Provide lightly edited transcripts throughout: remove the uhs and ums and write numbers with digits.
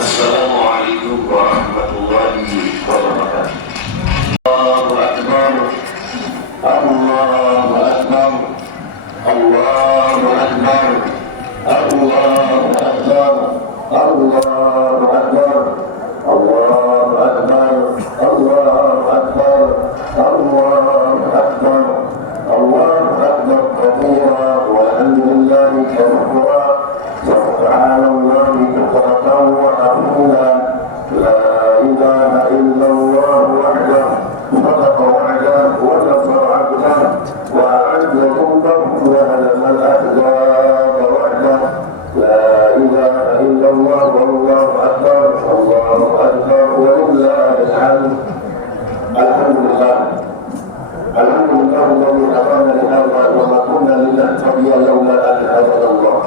Assalamualaikum warahmatullahi wabarakatuh. Allahu Akbar, Allahu Akbar, Allahu Akbar, Allahu Akbar, Allahu Akbar, Allahu Akbar, Allahu Akbar, Allahu Akbar, Allahu Akbar katsira walhamdulillahi katsira wa subhanallahi bukratan wa asila. La ilaha illallah wahdahu sadaqa wa'dahu wa nasara 'abdahu wa a'adda dhunbahu wa halama al-ahzab wahdahu. La ilaha illallah wallahu akbar, Allahu akbar wa lillahil hamd. Alhamdulillah, alhamdulillah alladhi hadana li hadha wa ma kunna linahtadiya lawla an hadana Allah.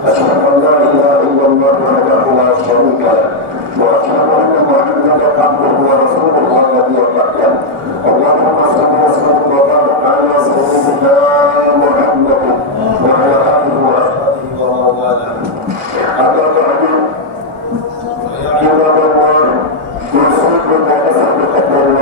Asyhadu an la ilaha illallah wahdahu la syarika lahu wa asyhadu anna Muhammadan abduhu wa rasuluhu alladhi yaqulu Allahumma salli wa sallim wa barik ala sayyidina Muhammad wa ala alihi wa ashabihi wa man wala. Amma ba'du, ya Allah, yusallu wa yusallimu ala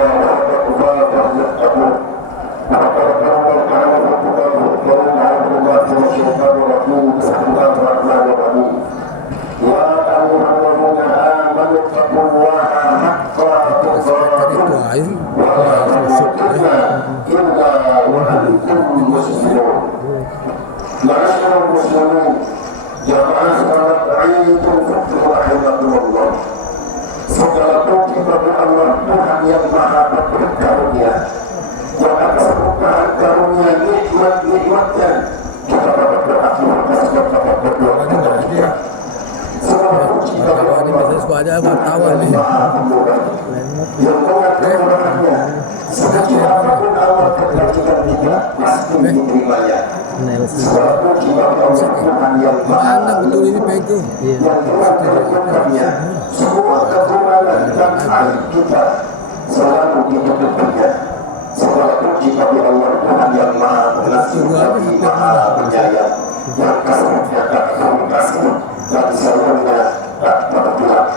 segala puji bagi Allah Tuhan yang Maha Berkarunia, yang atas permukaan karunia nikmat-nikmatnya kita dapat berakhir dan dapat berdoa kepada Dia. Segala puji bagi Allah yang Maha Pemurah, yang dengan kemurahannya sekecil apapun Allah kerjakan kita pasti diterimanya. Segala puji bagi Allah Tuhan yang Maha Pemurah, yang dengan kemurahannya semua kekurangan dan aib kita selalu ditutupinya. Segala puji bagi Allah Tuhan yang Maha Pengasih lagi Maha Penyayang, yang kasihnya tak kasih dan sayangnya tak terpulang.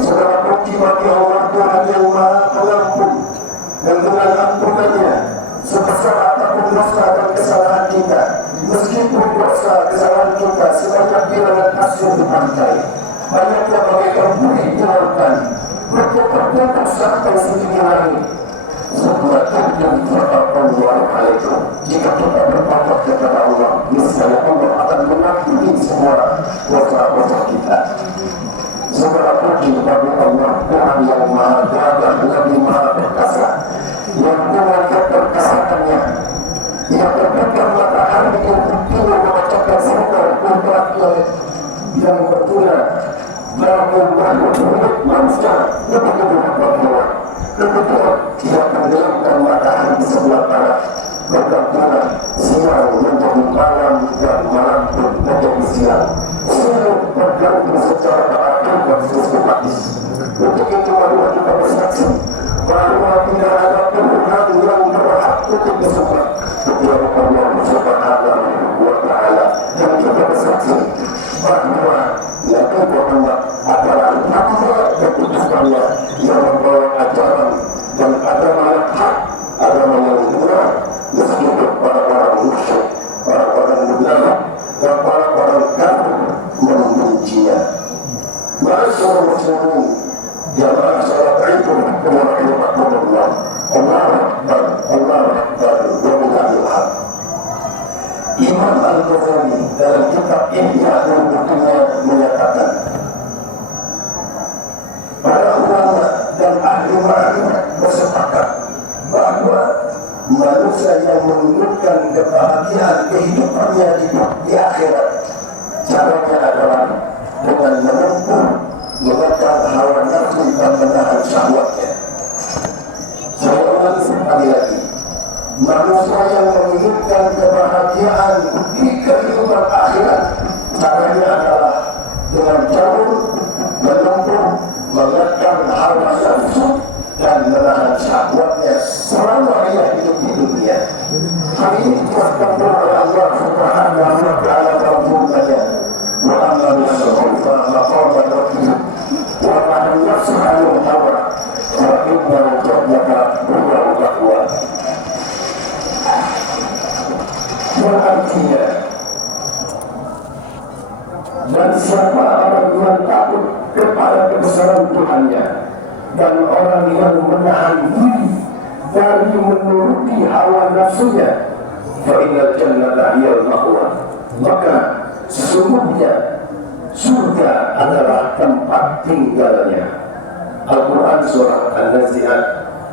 Segala puji bagi Allah Tuhan yang Maha Pengampun, dan dengan ampunannya sebesar apapun dosa dan kesalahan kita, meskipun dosa kesalahan kita sebanyak bilangan pasir di pantai, banyaknya bagaikan buih di lautan, berputar-putar sampai setinggi langit. Sebuah yang Allah alaikum. Jika kita bertobat kepada Allah, niscaya Allah akan mengampuni semua dosa-dosa kita. Segala puji bagi Allah Tuhan yang Maha Gagah lagi Maha Perkasa, yang dengan keperkasaannya Ia terbitkan matahari yang berkilau memecahkan sinar ultraviolet yang berguna dalam membuat manusia lebih berkembang. Kemudian Ia tenggelamkan matahari di sebelah barat, bergantian siang menjadi malam dan malam pun menjadi siang. Siang berganti secara teratur dan sistematis. Untuk itu marilah kita bersaksi bahwa tidak ada Tuhan yang berhak untuk disembah kecuali Allah Subhanahu wa Ta'ala, yang kita bersaksi bahwa Nabi Muhammad adalah hamba dan utusannya yang membawa ajaran dan agama yang hak, agama yang benar, meskipun para-para musyrik, para-para munafik dan para-para kafir membencinya. Ma'asyiral muslimin, jamaah salat Id rahimakumullah. Allahu Akbar, Allahu Akbar, walillahil hamd. Imam Al-Ghazali dalam kitab Ihya Ulumuddin menyatakan, para ulama dan ahli ma'rifat bersepakat bahwa manusia yang menginginkan kebahagiaan kehidupannya di akhirat, caranya adalah dengan menempuh menekan hawa nafsu dan menahan syahwatnya. Saya ulangi sekali lagi, manusia yang menginginkan kebahagiaan di kehidupan akhirat, caranya adalah dengan jauh menempuh menekan hawa nafsu dan menahan syahwatnya selama ia hidup di dunia. Hal ini dikuatkan oleh Allah Subhanahu wa Ta'ala dalam firman-Nya, wa Dan siapa orang yang takut kepada kebesaran Tuhannya, dan orang yang menahan diri dari menuruti hawa nafsunya, fa innal jannata hiyal ma'wa, maka sesungguhnya surga adalah tempat tinggalnya. Al-Quran surah An-Nazi'at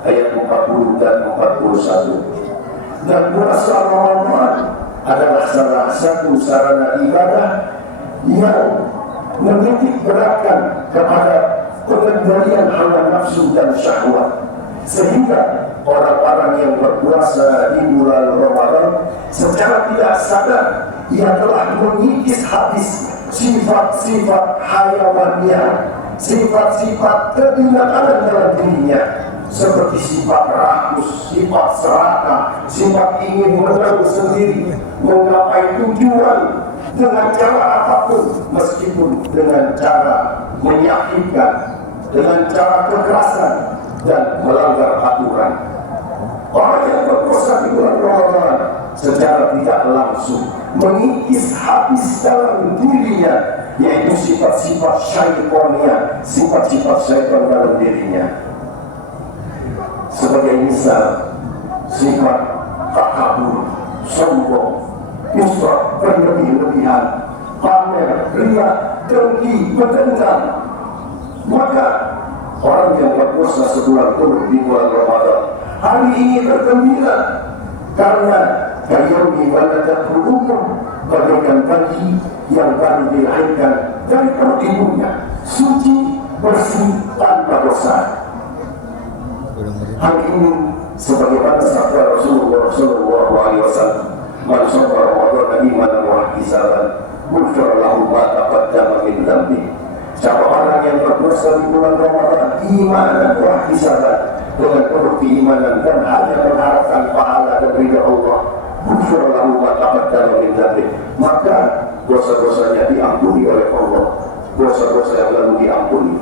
ayat 40 dan 41. Dan puasa Ramadan adalah salah satu sarana ibadah yang menitik beratkan kepada pengendalian hawa nafsu dan syahwat, sehingga orang-orang yang berpuasa di bulan Ramadan secara tidak sadar ia telah mengikis habis sifat-sifat hayawaniah, sifat-sifat kebinatangan dalam dirinya, seperti sifat rakus, sifat serakah, sifat ingin menang sendiri, menggapai tujuan dengan cara apapun, meskipun dengan cara menyakitkan, dengan cara kekerasan dan melanggar aturan. Orang yang berpuasa di bulan Ramadan secara tidak langsung mengikis habis dalam dirinya, yaitu sifat-sifat syaitaniyah, sifat-sifat syaitan dalam dirinya. Sebagai misal, sifat takabur, sombong, isra, berlebih-lebihan, pamer, riya, dengki, berdendam. Maka orang yang berpuasa sebulan penuh di bulan Ramadan hari ini bergembira, karena kayaumi waladatul umum, bagaikan bayi yang baru dilahirkan dari perut ibunya, suci, bersih, tanpa dosa. Hari ini sebagaimana sabda Rasulullah sallallahu alaihi wasallam, "Man shoma Ramadan imanan wa ihtisaban, ghufira lahu ma taqaddama min dhanbi." Siapa orang yang berpuasa di bulan Ramadan imanan wa ihtisaban, dengan penuh keimanan dan hanya mengharapkan pahala dan ridha Allah, ghufira lahu ma taqaddama min dhanbi, maka dosa-dosanya diampuni oleh Allah, dosa-dosa yang lalu diampuni.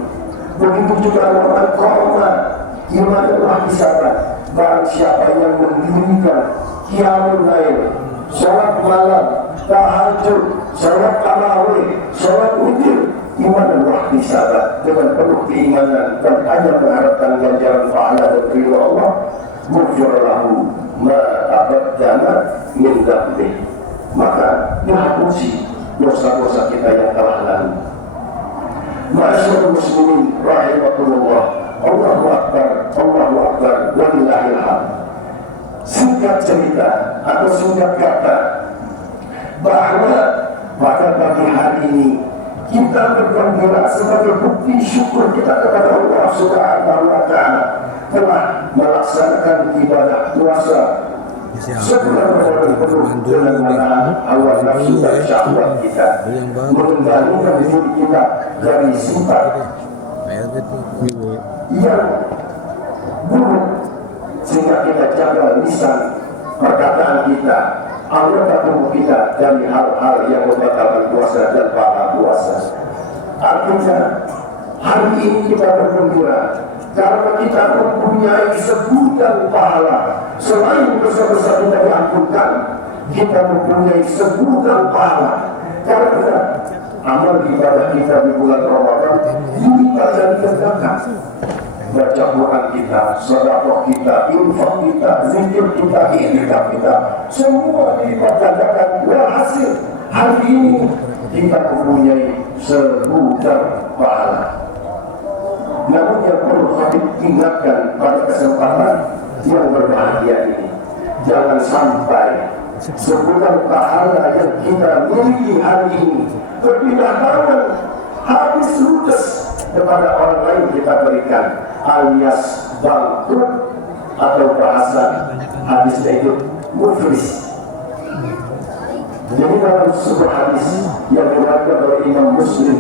Begitu juga orang qoma iman dan ihtisaban, barang siapa yang mendirikan qiyamul lail, salat malam, tahajud, salat tarawih, salat witir, iman dan ihtisaban, dengan penuh keimanan dan hanya mengharapkan ganjaran pahala dan ridha Allah, ghufira lahu ma taqaddama min dhanbi, maka dihapusi dosa-dosa kita yang telah lalu. Ma'asyiral muslimin rahimakumullah, Allahu Akbar, Allahu Akbar, walillahil hamd. Singkat cerita atau singkat kata, bahwa pada pagi hari ini kita bergembira sebagai bukti syukur kita kepada Allah Subhanahu wa Ta'ala telah melaksanakan ibadah puasa sebulan Ramadan penuh dengan menahan hawa nafsu dan syahwat kita, mengendalikan diri kita dari sifat yang buruk, sehingga kita jaga lisan, perkataan kita, anggota tubuh kita dari hal-hal yang membatalkan puasa dan pahala puasa. Artinya hari ini kita bergembira karena kita mempunyai sebutan pahala. Selain dosa-dosa kita diampunkan, kita mempunyai sebutan pahala karena amal ibadah kita di bulan Ramadan dilipat dan dikerjakan. Baca Quran kita, sedekah kita, infak kita, zikir kita, itikaf kita, semua dilipat gandakan. Hasil hari ini kita mempunyai sebutan pahala. Namun yang perlu kami ingatkan pada kesempatan yang berbahagia ini, jangan sampai sebutan pahala yang kita miliki hari ini berpindah tangan, habis ludes kepada orang lain kita berikan, alias bangkrut, atau bahasa hadisnya itu muflis. Jadi dalam sebuah hadis yang diriwayatkan oleh Imam Muslim,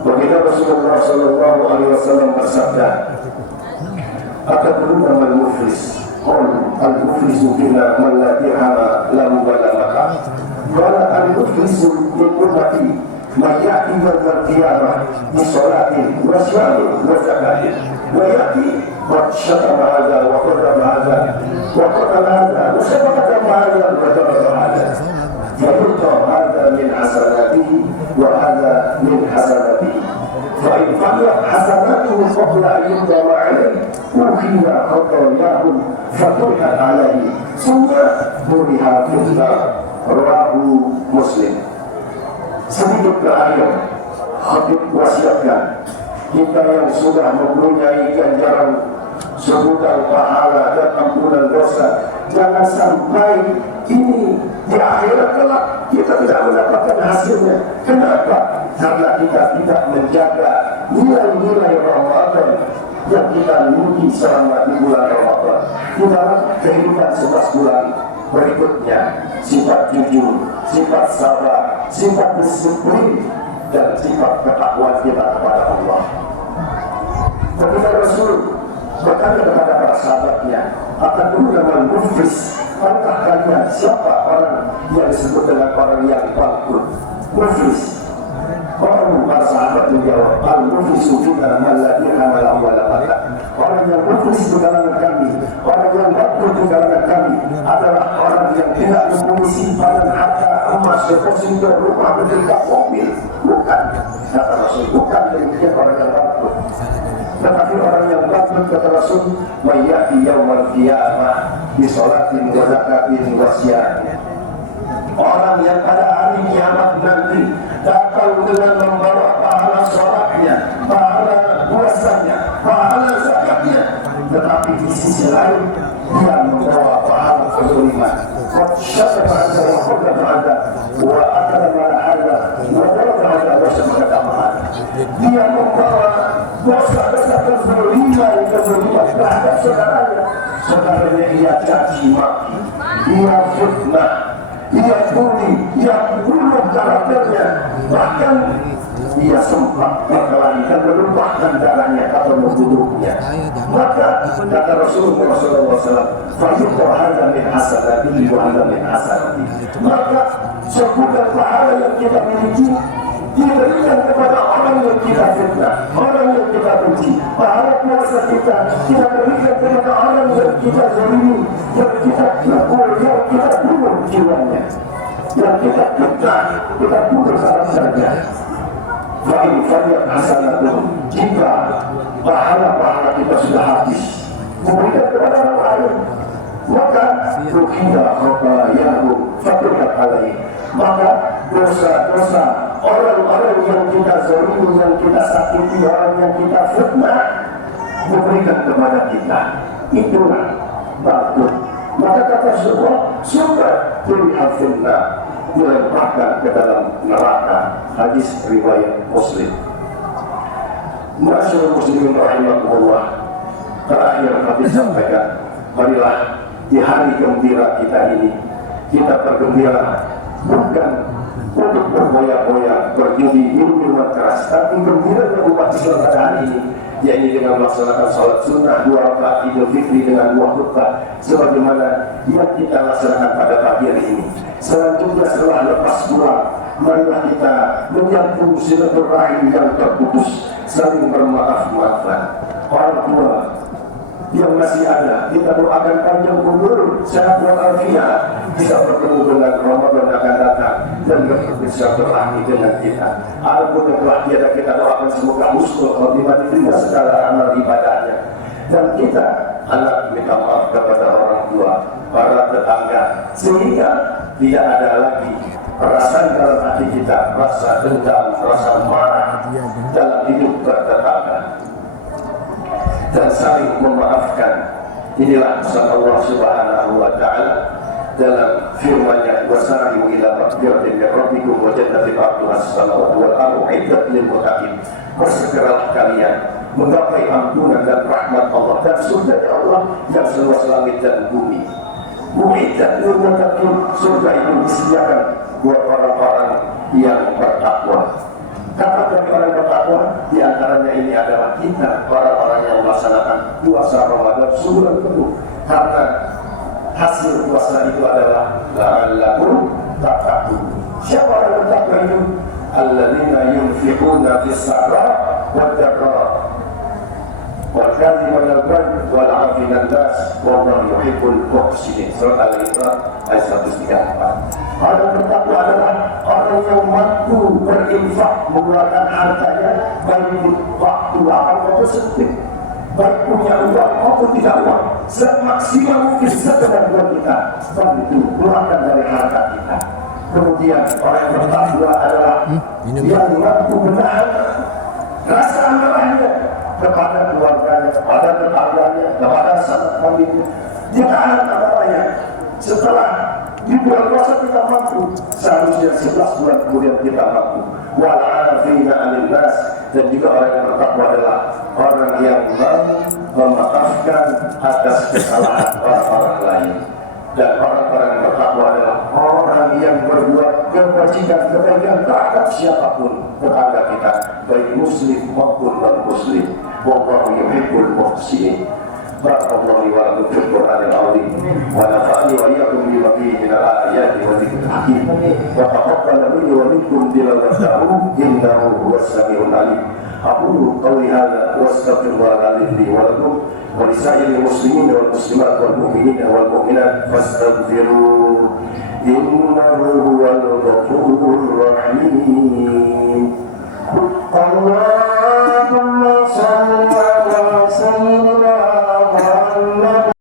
baginda Rasulullah sallallahu alaihi wasallam bersabda, "Atadruna man muflis? Al-muflisu fina man la dirhama lahu wa la mata. Qala al-muflisu min ummati man ya'ti yawmal qiyamah bi salatin wa siyamin wa zakatin wa ya'ti qad syatama hadha wa qarraba hadha wa qatala hadha wa sabaqata hadha wa tabara hadha. Yaqulu hadha min hasanatihi wa min hasanatihi fa in fadlat hasanatuhu qabla an yudama alaihi ukhidha khatayahu faturihat alaihi summa buriha fillah. Rawahu Muslim. Sedikit terakhir, Habib wasiatkan kita yang sudah mempunyai ganjaran sebutan pahala dan ampunan dosa, jangan sampai ini di akhirat kelak kita tidak mendapatkan hasilnya. Kenapa? Karena kita tidak menjaga nilai-nilai Ramadan yang kita miliki selama di bulan Ramadan. Di dalam kehidupan 11 bulan berikutnya, sifat jujur, sifat sabar, sifat disiplin, dan sifat ketakwaan kita kepada Allah. Ketika Rasul berkata kepada para sahabatnya, akan dulu nama muflis. Apakah kalian siapa orang yang disebut dengan orang yang bangkrut? Muflis. Orang para sahabat menjawab, al-muflisu fina man la dirham lahu wa la mata. Orang yang muflis di kalangan kami, orang yang bangkrut di kalangan kami adalah orang yang tidak mempunyai simpanan harta emas, deposito, rumah, benda, mobil. Bukan, kata Rasul, bukan demikian orang yang bangkrut. Tetapi orang yang bangkrut, kata Rasul, mayyati yawmal qiyamah bi sholatin wa zakatin wa siyamin. Orang yang pada hari kiamat nanti datang dengan membawa pahala sholatnya, pahala puasanya, pahala zakatnya, tetapi di sisi lain dia membawa pahala kezaliman. Syaitan ada wa qadar ada wa akala mana ada wa qadar ada wa syaitan. Dia membawa dosa-dosa kezaliman terhadap saudaranya ia caci maki, ia fitnah, ia bully, ia bunuh karakternya, bahkan ia sempat berkelahi dan menumpahkan darahnya atau membunuhnya. Maka kata Rasulullah SAW, "Fayuqra hadza min hasanatihi wa hadza min hasanatihi." Maka sebutan pahala yang kita miliki diberikan kepada orang yang kita fitnah, orang yang kita benci. Pahala puasa kita berikan kepada orang yang kita zalimi, yang kita pukul, yang kita bunuh jiwanya, yang kita fitnah, kita bunuh saja. Fa'in fadiyat hasanatuh, jika pahala-pahala kita sudah habis, memberikan kepada orang lain, maka rukhida khotayahu faturihat alaihi. Maka dosa-dosa orang-orang yang kita zalimi, yang kita sakiti, orang yang kita fitnah, memberikan kepada kita. Itulah bagus. Maka kata semua sudah terlihat fitnah, dilemparkan ke dalam neraka. Hadis riwayat Muslim. Masyaallah muslimin rahimahullah. Terakhir hadis sampaikan, marilah di hari gembira kita ini kita bergembira, bukan untuk berboya-boya, berjudi, minum keras, tapi gembira yang umat Islam pada hari ini, yaitu dengan melaksanakan salat sunnah 2 rakaat Idul Fitri dengan 2 khutbah sebagaimana yang kita laksanakan pada pagi hari ini. Selanjutnya setelah lepas pulang, marilah kita menyambung silaturahim yang terputus, saling bermaaf-maafan. Orang tua yang masih ada, kita doakan panjang umur, sehat walafiat, bisa bertemu dengan Ramadan akan datang dan bersilaturahmi dengan kita. Adapun yang telah tiada, kita doakan semoga husnul khotimah diterima segala amal ibadahnya. Dan kita anak minta maaf kepada orang tua, para tetangga, sehingga tidak ada lagi perasaan dalam hati kita, rasa dendam, rasa marah dalam hidup bertetangga, dan saling memaafkan. Inilah pesan Allah Subhanahu wa taala dalam firman-Nya, wasari'u ila maghfiratin min rabbikum wa jannatin 'arduha as-samawati wal ardu 'iddat lil muttaqin. Bersegeralah kalian menggapai ampunan dan rahmat Allah dan surga Allah yang seluas langit dan bumi. Mu'iddat lil muttaqin, surga itu disediakan buat orang-orang yang bertakwa. Kata dari orang bertakwa, di antaranya ini adalah kita, orang-orang yang melaksanakan puasa Ramadan sebulan penuh. Karena hasil puasa itu adalah la'allakum tattaqun. Siapa orang bertakwa itu? Alladzina yunfiquna fis-sarra wad-dharra والكاظم الغيظ والعافين الناس والله يحب المحسنين. Surat Al-Imran ayat 134. Orang bertakwa adalah orang yang mampu berinfak, mengeluarkan hartanya baik waktu lapang maupun sempit, baik punya uang maupun tidak uang, semaksimal mungkin sekemampuan kita, bantu keluarkan dari harta kita. Kemudian orang yang bertakwa adalah yang mampu menahan rasa amarahnya kepada keluarganya, kepada tetangganya, kepada sanak familinya. Dia tahan amarahnya. Setelah di bulan puasa kita mampu, seharusnya 11 bulan kemudian kita mampu. Wal'afina 'anil nas, dan juga orang yang bertakwa adalah orang yang memaafkan atas kesalahan orang-orang lain. Dan orang-orang yang bertakwa adalah orang yang berbuat kebaikan terhadap siapapun tetangga kita, baik muslim maupun non-muslim. Wallahu yuhibbul muhsinin. Barakallahu wa lakum fil Qur'anil azim wa nafa'ani wa iyyakum bima fihi minal ayati wa dzikril hakim wa taqabbal minni wa minkum tilawatahu innahu huwas samiul alim. Aqulu qawli hadza wa astaghfirullaha li wa lakum wa lisa'iril muslimin wal muslimat wal mu'minina wal mu'minat fastaghfiruhu innahu huwal ghafurur rahim. Allah